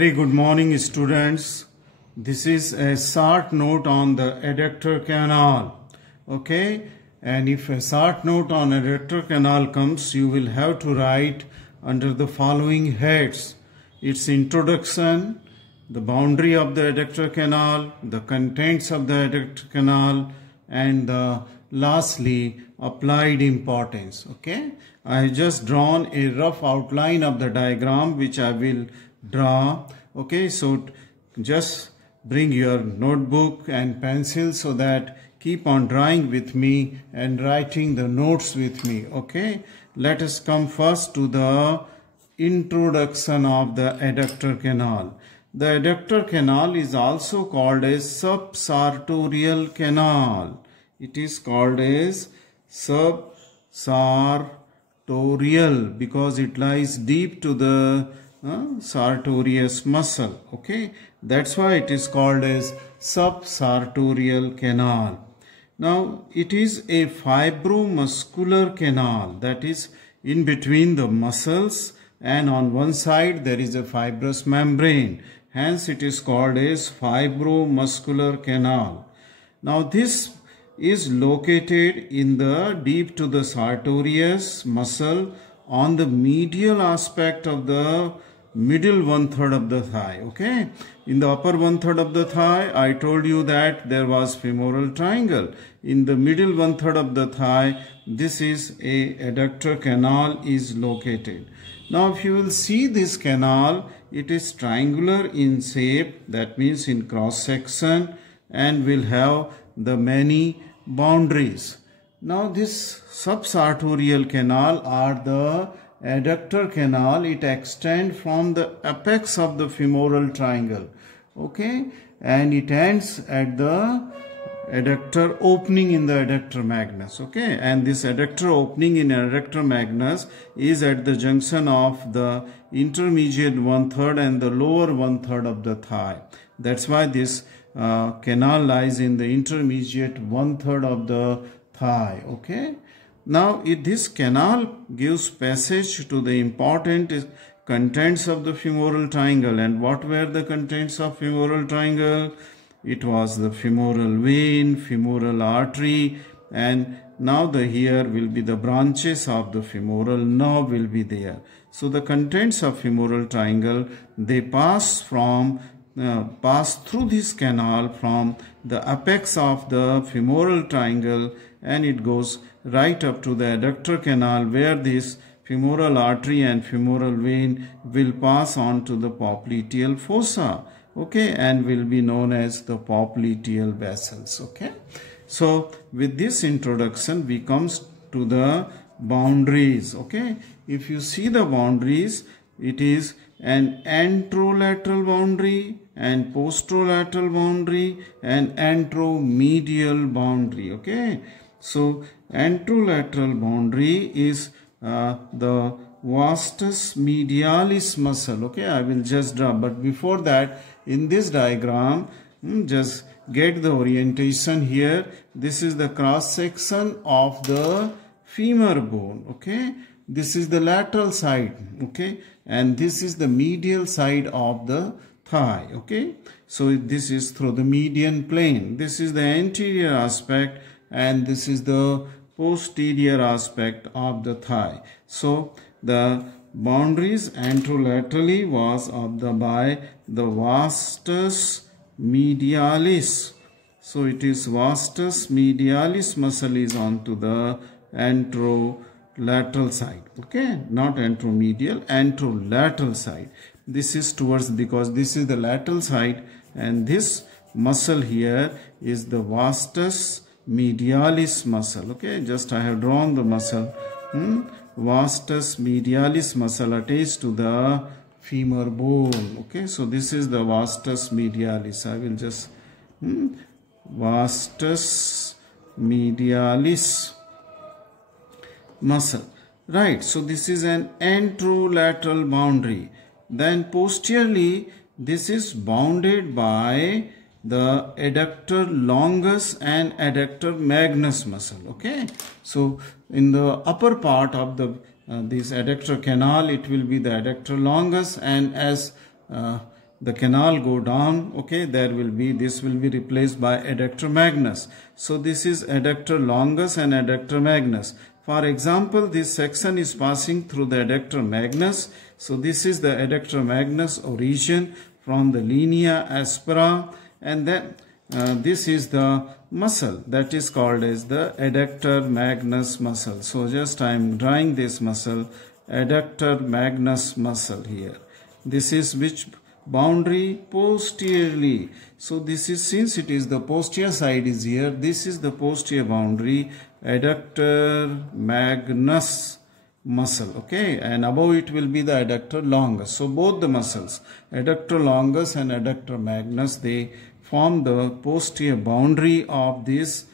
Very good morning, students. This is a short note on the adductor canal. Okay, and if a short note on adductor canal comes, you will have to write under the following heads: its introduction, the boundary of the adductor canal, the contents of the adductor canal, and lastly applied importance. Okay, I have just drawn a rough outline of the diagram which I will draw. Okay, so just bring your notebook and pencil so that keep on drawing with me and writing the notes with me. Okay, let us come first to the introduction of the adductor canal. The adductor canal is also called as subsartorial canal. It is called as subsartorial because it lies deep to the sartorius muscle. Okay, that's why it is called as subsartorial canal. Now it is a fibromuscular canal, that is in between the muscles, and on one side there is a fibrous membrane, hence it is called as fibromuscular canal. Now this is located in the deep to the sartorius muscle on the medial aspect of the middle 1/3 of the thigh. Okay, in the upper 1/3 of the thigh I told you that there was femoral triangle. In the middle 1/3 of the thigh, this is a adductor canal is located. Now if you will see this canal, it is triangular in shape, that means in cross section, and will have the many boundaries. Now this subsartorial canal or the adductor canal, it extends from the apex of the femoral triangle. Okay, and it ends at the adductor opening in the adductor magnus. Okay, and this adductor opening in adductor magnus is at the junction of the intermediate 1/3 and the lower 1/3 of the thigh. That's why this canal lies in the intermediate 1/3 of the thigh. Okay, now this canal gives passage to the important contents of the femoral triangle. And what were the contents of femoral triangle? It was the femoral vein, femoral artery, and now here will be the branches of the femoral nerve will be there. So the contents of femoral triangle, they pass through this canal from the apex of the femoral triangle, and it goes right up to the adductor canal, where this femoral artery and femoral vein will pass on to the popliteal fossa. Okay, and will be known as the popliteal vessels. Okay, so with this introduction we comes to the boundaries. Okay, if you see the boundaries, it is an anterolateral boundary and posterolateral boundary and anteromedial boundary. Okay, so anterolateral boundary is the vastus medialis muscle. Okay, I will just draw, but before that, in this diagram, just get the orientation here. This is the cross section of the femur bone. Okay, this is the lateral side. Okay, and this is the medial side of the thigh. Okay, so this is through the median plane. This is the anterior aspect, and this is the posterior aspect of the thigh. So the boundaries anterolaterally was by the vastus medialis. So it is vastus medialis muscle is onto the anterolateral side. Okay, not anteromedial, anterolateral side. This is towards, because this is the lateral side, and this muscle here is the vastus medialis muscle. Okay, just I have drawn the muscle. Vastus medialis muscle attached to the femur bone. Okay, so this is the vastus medialis. I will just vastus medialis muscle. Right, so this is an anterolateral boundary. Then posteriorly, this is bounded by the adductor longus and adductor magnus muscle. Okay, so in the upper part of the this adductor canal, it will be the adductor longus, and as the canal go down, okay, this will be replaced by adductor magnus. So this is adductor longus and adductor magnus. For example, this section is passing through the adductor magnus. So this is the adductor magnus origin from the linea aspera, and then this is the muscle that is called as the adductor magnus muscle. So just I am drawing this muscle, adductor magnus muscle here. This is which boundary? Posteriorly. So this is, since it is the posterior side is here, this is the posterior boundary, adductor magnus muscle, okay, and above it will be the adductor longus. So both the muscles, adductor longus and adductor magnus, they form the posterior boundary of this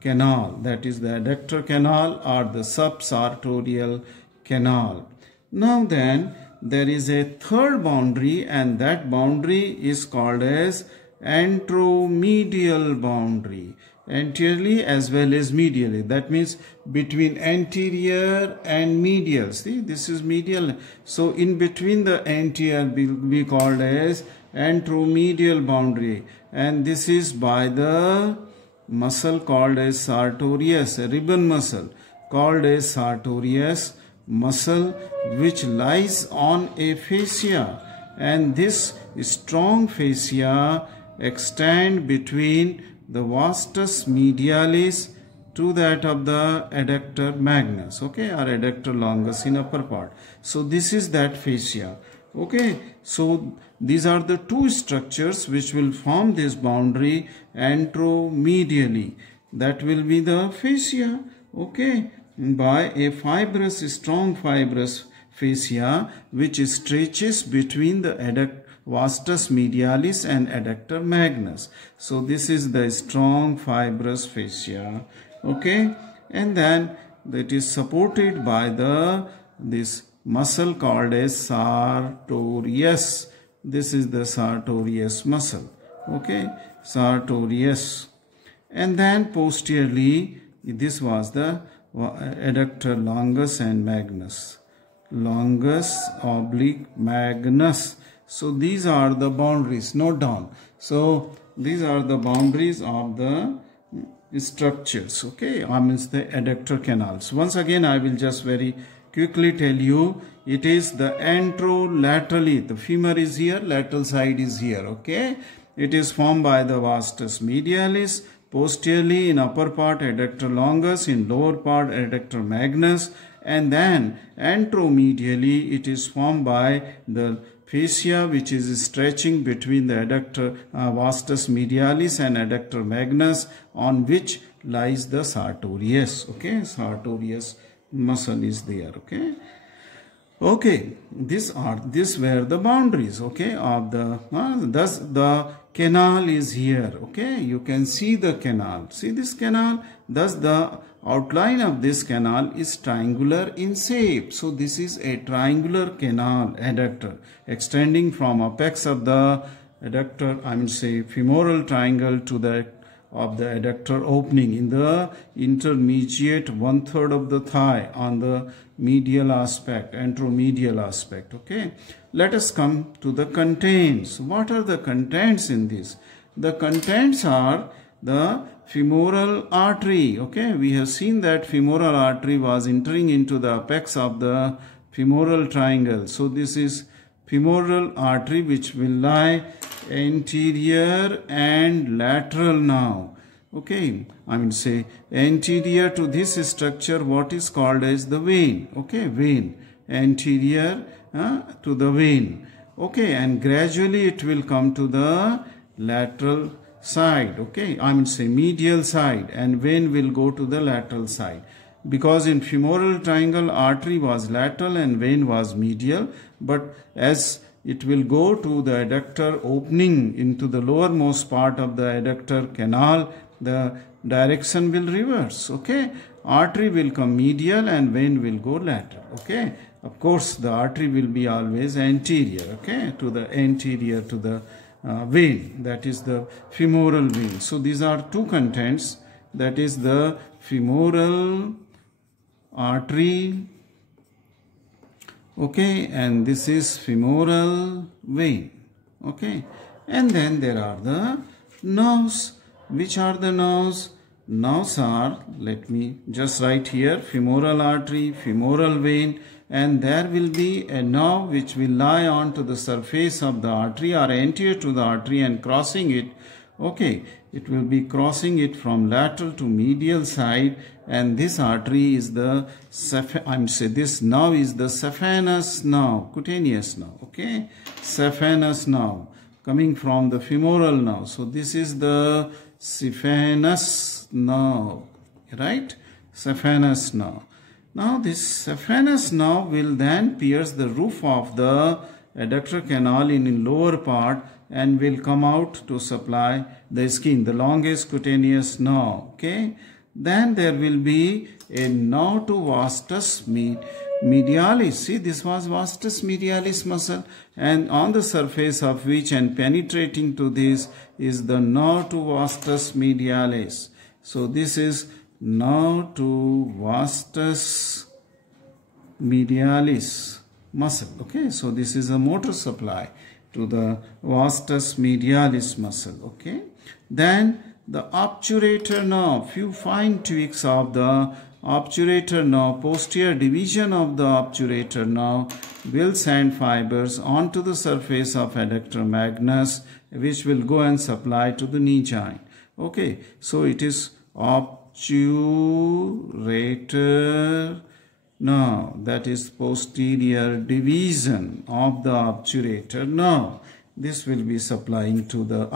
canal, that is the adductor canal or the subsartorial canal. Now then, there is a third boundary, and that boundary is called as anteromedial boundary, anteriorly as well as medially. That means between anterior and medial. See, this is medial. So in between the anterior will be called as anteromedial boundary, and this is by the muscle called as sartorius, a ribbon muscle called as sartorius muscle, which lies on a fascia, and this strong fascia extend between the vastus medialis to that of the adductor magnus, okay, or adductor longus in upper part. So this is that fascia, okay. So these are the two structures which will form this boundary anteromedially. That will be the fascia, okay, by a fibrous, strong fibrous fascia which stretches between the vastus medialis and adductor magnus. So this is the strong fibrous fascia, okay, and then that is supported by this muscle called as sartorius. This is the sartorius muscle, okay, sartorius. And then posteriorly, this was the adductor longus and magnus, longus oblique magnus. So these are the boundaries, note down. So these are the boundaries of the structures, okay, means the adductor canals. Once again, I will just very quickly tell you, it is the anterolaterally, the femur is here, lateral side is here, okay. It is formed by the vastus medialis, posteriorly in upper part adductor longus, in lower part adductor magnus, and then anteromedially it is formed by the fascia which is stretching between the adductor vastus medialis and adductor magnus, on which lies the sartorius, okay, sartorius muscle is there, okay. Okay, these were the boundaries, okay, of the thus the canal is here, okay. You can see the canal, see this canal. Thus the outline of this canal is triangular in shape. So this is a triangular canal adductor extending from apex of the adductor, I mean say femoral triangle, to the of the adductor opening in the intermediate 1/3 of the thigh on the medial aspect, anteromedial aspect, okay. Let us come to the contents. What are the contents in this? The contents are the femoral artery, okay. We have seen that femoral artery was entering into the apex of the femoral triangle. So this is femoral artery which will lie anterior and lateral now, okay. I mean say anterior to this structure, what is called as the vein, okay, vein, anterior to the vein, okay, and gradually it will come to the lateral side, okay, I mean say medial side, and vein will go to the lateral side, because in femoral triangle artery was lateral and vein was medial, but as it will go to the adductor opening into the lowermost part of the adductor canal, the direction will reverse, okay. Artery will come medial and vein will go lateral, okay. Of course, the artery will be always anterior, okay, to the anterior to the vein, that is the femoral vein. So these are two contents, that is the femoral artery, okay, and this is femoral vein, Okay, and then there are the nerves. Which are the nerves? Nerves are, let me just write here, femoral artery, femoral vein, and there will be a nerve which will lie onto the surface of the artery or anterior to the artery and crossing it. Okay, it will be crossing it from lateral to medial side, and this artery is the this nerve is the saphenous nerve, cutaneous nerve. Okay, saphenous nerve coming from the femoral nerve. So this is the saphenous nerve, right? Saphenous nerve. Now this saphenous nerve will then pierce the roof of the adductor canal in lower part and will come out to supply the skin, the longest cutaneous nerve. Okay. Then there will be a nerve to vastus medialis. See, this was vastus medialis muscle, and on the surface of which and penetrating to this is the nerve to vastus medialis. So this is nerve to vastus medialis muscle. Okay, so this is a motor supply to the vastus medialis muscle. Okay, then the obturator nerve, few fine tweaks of the obturator nerve, posterior division of the obturator nerve will send fibers onto the surface of adductor magnus, which will go and supply to the knee joint. Okay, so it is obturator nerve, that is posterior division of the obturator nerve. This will be supplying to the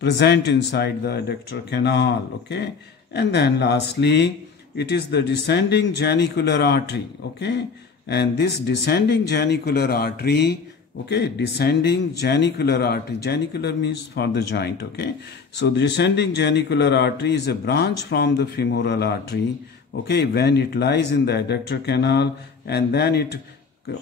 present inside the adductor canal. Okay, and then lastly it is the descending genicular artery. Okay, and this descending genicular artery, okay, descending genicular artery, genicular means for the joint. Okay, so the descending genicular artery is a branch from the femoral artery. Okay, when it lies in the adductor canal, and then it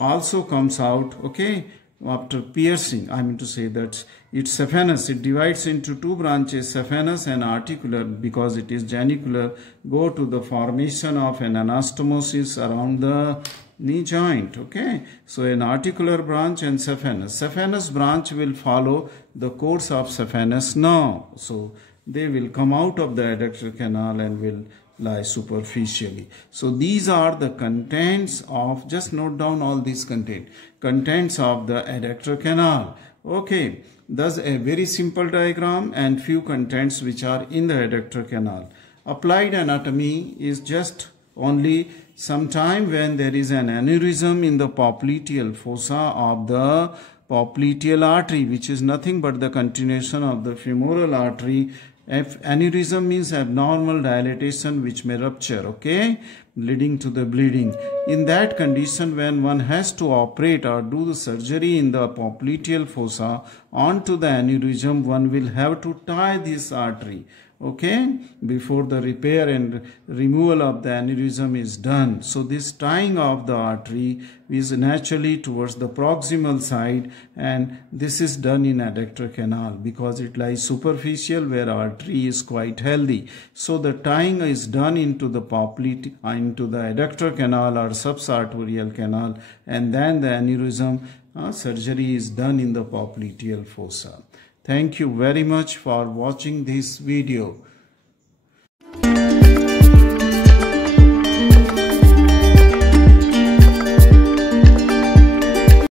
also comes out, okay, after piercing. I mean to say that it's saphenous. It divides into two branches, saphenous and articular, because it is genicular, go to the formation of an anastomosis around the knee joint. Okay, so an articular branch and saphenous. Saphenous branch will follow the course of saphenous nerve. So they will come out of the adductor canal and will lie superficially. So these are the contents of, just note down all these contents of the adductor canal. Okay, thus a very simple diagram and few contents which are in the adductor canal. Applied anatomy is just only sometime when there is an aneurysm in the popliteal fossa of the popliteal artery, which is nothing but the continuation of the femoral artery. If aneurysm means abnormal dilatation which may rupture, okay, leading to the bleeding. In that condition, when one has to operate or do the surgery in the popliteal fossa onto the aneurysm, one will have to tie this artery, okay, before the repair and removal of the aneurysm is done. So this tying of the artery is naturally towards the proximal side, and this is done in adductor canal because it lies superficial where artery is quite healthy. So the tying is done into the into the adductor canal or subsartorial canal, and then the aneurysm surgery is done in the popliteal fossa. Thank you very much for watching this video.